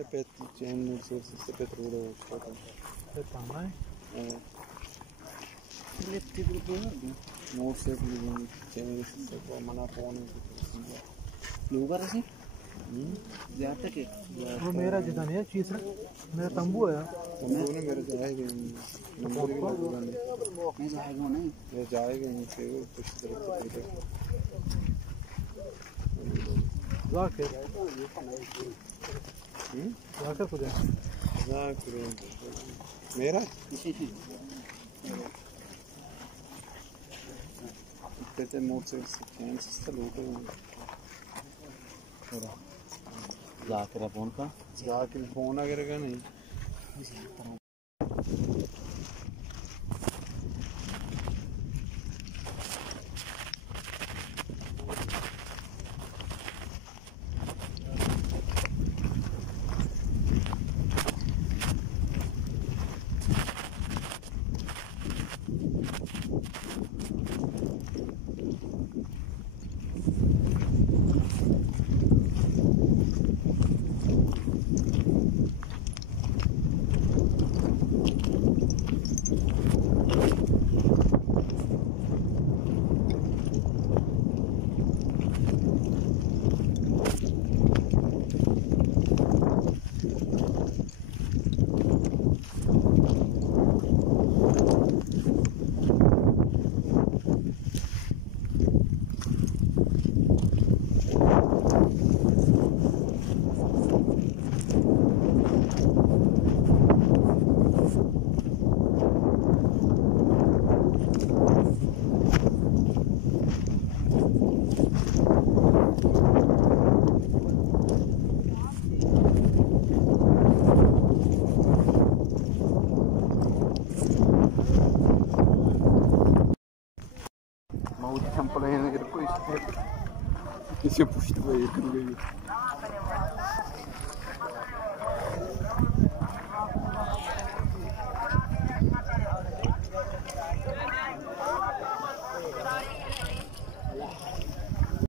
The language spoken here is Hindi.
Repete se petróleo também. Ele é tipo de coisa, não sei se se pode mandar para onde lugar assim, जाता के वो मेरा जितना नहीं है चीज मेरा तंबू है तंबू ने मेरे जाएगा नंबर भी लगेगा नहीं जाएगा नहीं ये जाएगा नहीं से वो कुछ तरह से जाके जाके खुद जाके मेरा इतने मोड से चांसेस तो लोटे जाकर फोन का जाकर फोन अगर का नहीं Mau dicampur yang itu, isi push tu, ya,